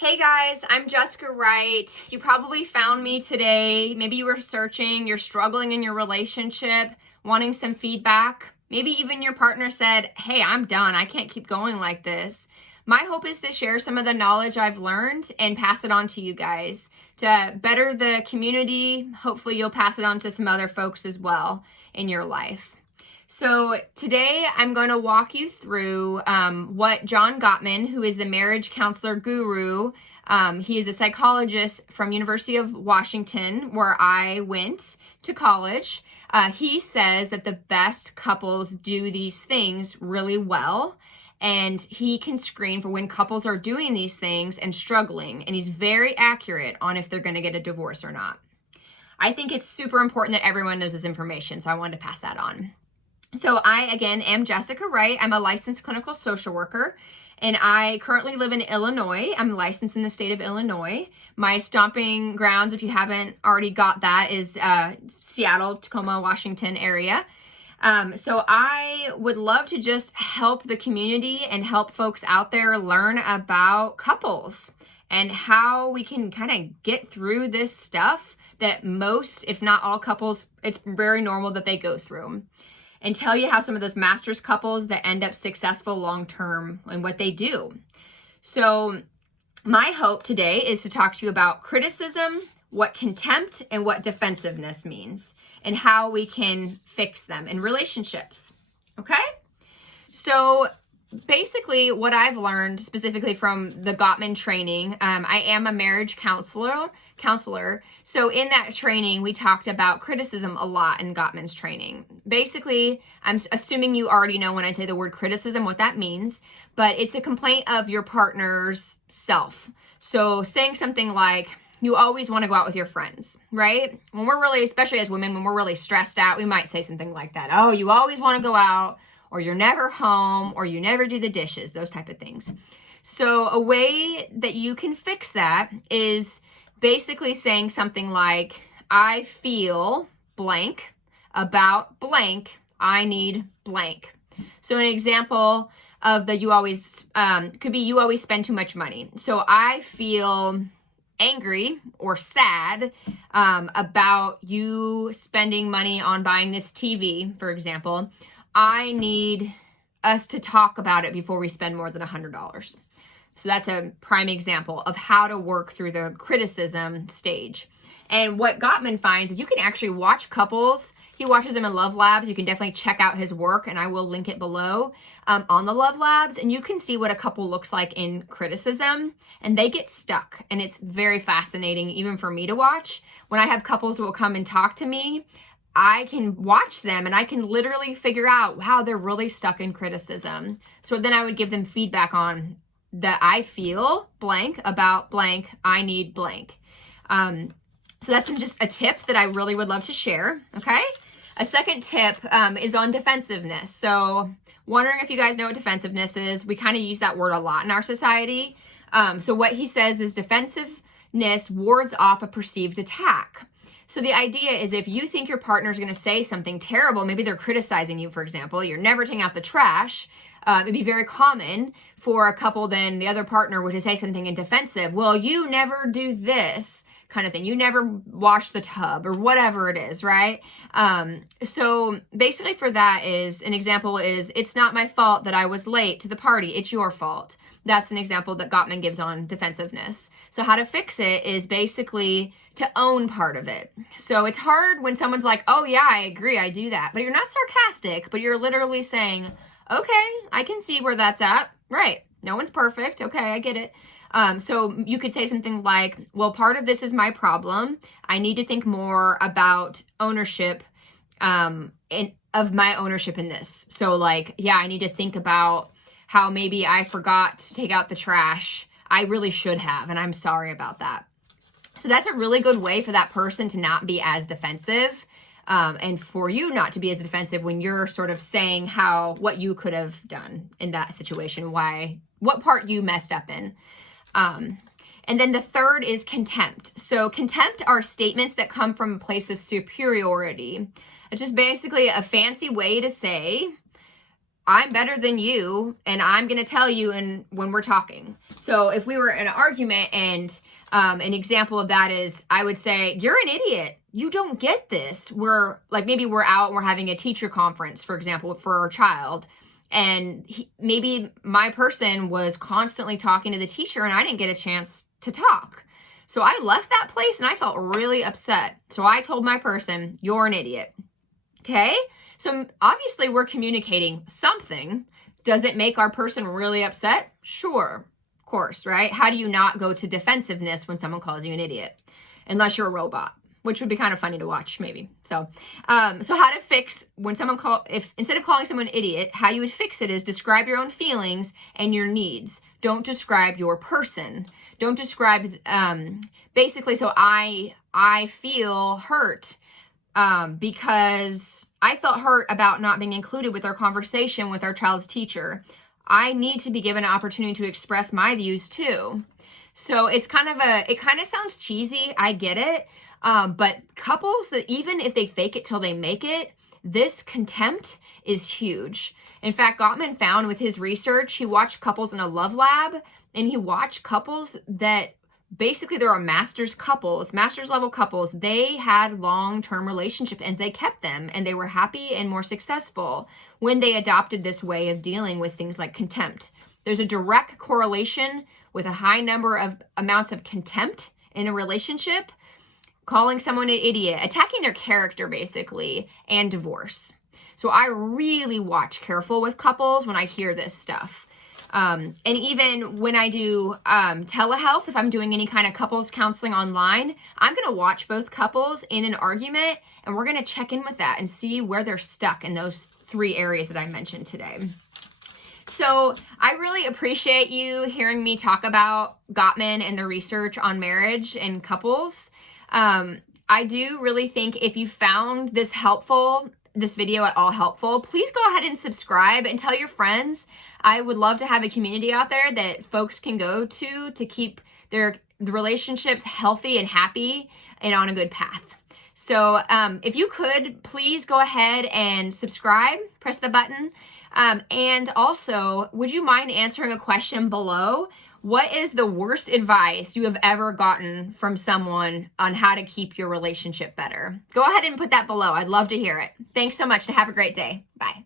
Hey guys, I'm Jessica Wright. You probably found me today. Maybe you were searching, you're struggling in your relationship, wanting some feedback. Maybe even your partner said, hey, I'm done. I can't keep going like this. My hope is to share some of the knowledge I've learned and pass it on to you guys to better the community. Hopefully you'll pass it on to some other folks as well in your life. So today I'm going to walk you through what John Gottman, who is the marriage counselor guru, he is a psychologist from University of Washington, where I went to college. He says that the best couples do these things really well, and he can screen for when couples are doing these things and struggling, and he's very accurate on if they're going to get a divorce or not. I think it's super important that everyone knows this information, so I wanted to pass that on. So I, again, am Jessica Wright. I'm a licensed clinical social worker, and I currently live in Illinois. I'm licensed in the state of Illinois. My stomping grounds, if you haven't already got that, is Seattle, Tacoma, Washington area. So I would love to just help the community and help folks out there learn about couples and how we can kind of get through this stuff that most, if not all couples, it's very normal that they go through. And tell you how some of those masters couples that end up successful long-term and what they do. So my hope today is to talk to you about criticism, what contempt and what defensiveness means, and how we can fix them in relationships. Okay? So basically what I've learned specifically from the Gottman training, I am a marriage counselor. So in that training, we talked about criticism a lot in Gottman's training. Basically, I'm assuming you already know when I say the word criticism, what that means, but it's a complaint of your partner's self. So saying something like, you always want to go out with your friends, right? When we're really, especially as women, when we're really stressed out, we might say something like that. Oh, you always want to go out, or you're never home, or you never do the dishes, those type of things. So a way that you can fix that is basically saying something like, I feel blank about blank, I need blank. So an example of the you always, could be you always spend too much money. So I feel angry or sad about you spending money on buying this TV, for example. I need us to talk about it before we spend more than $100. So that's a prime example of how to work through the criticism stage. And what Gottman finds is you can actually watch couples. He watches them in Love Labs. You can definitely check out his work, and I will link it below on the Love Labs. And you can see what a couple looks like in criticism, and they get stuck. And it's very fascinating, even for me to watch. When I have couples who will come and talk to me, I can watch them and I can literally figure out, wow, they're really stuck in criticism. So then I would give them feedback on that I feel blank about blank, I need blank. So that's just a tip that I really would love to share, okay? A second tip is on defensiveness. So wondering if you guys know what defensiveness is. We kind of use that word a lot in our society. So what he says is defensiveness wards off a perceived attack. So the idea is if you think your partner is going to say something terrible, maybe they're criticizing you, for example, you're never taking out the trash. It'd be very common for a couple, then the other partner would say something in defensive. Well, you never do this kind of thing. You never wash the tub or whatever it is, right? So basically for that is, an example is, it's not my fault that I was late to the party. It's your fault. That's an example that Gottman gives on defensiveness. So how to fix it is basically to own part of it. So it's hard when someone's like, oh yeah, I agree, I do that. But you're not sarcastic, but you're literally saying, okay, I can see where that's at. Right. No one's perfect. Okay, I get it. So you could say something like, well, part of this is my problem. I need to think more about ownership of my ownership in this. So like, yeah, I need to think about how maybe I forgot to take out the trash. I really should have, and I'm sorry about that. So that's a really good way for that person to not be as defensive, and for you not to be as defensive when you're sort of saying what you could have done in that situation, what part you messed up in. And then the third is contempt. So contempt are statements that come from a place of superiority. It's just basically a fancy way to say, I'm better than you, and I'm going to tell you when we're talking. So if we were in an argument, and an example of that is, I would say, you're an idiot. You don't get this. Maybe we're out and we're having a teacher conference, for example, for our child. And maybe my person was constantly talking to the teacher and I didn't get a chance to talk. So I left that place and I felt really upset. So I told my person, you're an idiot. Okay? So obviously we're communicating something. Does it make our person really upset? Sure, of course, right? How do you not go to defensiveness when someone calls you an idiot? Unless you're a robot, which would be kind of funny to watch, maybe. So how to fix when someone instead of calling someone an idiot, how you would fix it is describe your own feelings and your needs. Don't describe your person. Don't describe, basically, so I feel hurt because I felt hurt about not being included with our conversation with our child's teacher. I need to be given an opportunity to express my views too. So it kind of sounds cheesy. I get it. But couples, even if they fake it till they make it, this contempt is huge. In fact, Gottman found with his research, he watched couples in a love lab, and he watched couples that basically there are master's level couples. They had long-term relationships and they kept them, and they were happy and more successful when they adopted this way of dealing with things like contempt. There's a direct correlation with a high number of amounts of contempt in a relationship, calling someone an idiot, attacking their character basically, and divorce. So I really watch careful with couples when I hear this stuff. And even when I do telehealth, if I'm doing any kind of couples counseling online, I'm going to watch both couples in an argument, and we're going to check in with that and see where they're stuck in those 3 areas that I mentioned today. So I really appreciate you hearing me talk about Gottman and the research on marriage and couples. I do really think if you found this video at all helpful, please go ahead and subscribe and tell your friends. I would love to have a community out there that folks can go to keep the relationships healthy and happy and on a good path. So if you could, please go ahead and subscribe, press the button. And also, would you mind answering a question below? What is the worst advice you have ever gotten from someone on how to keep your relationship better? Go ahead and put that below. I'd love to hear it. Thanks so much, and have a great day. Bye.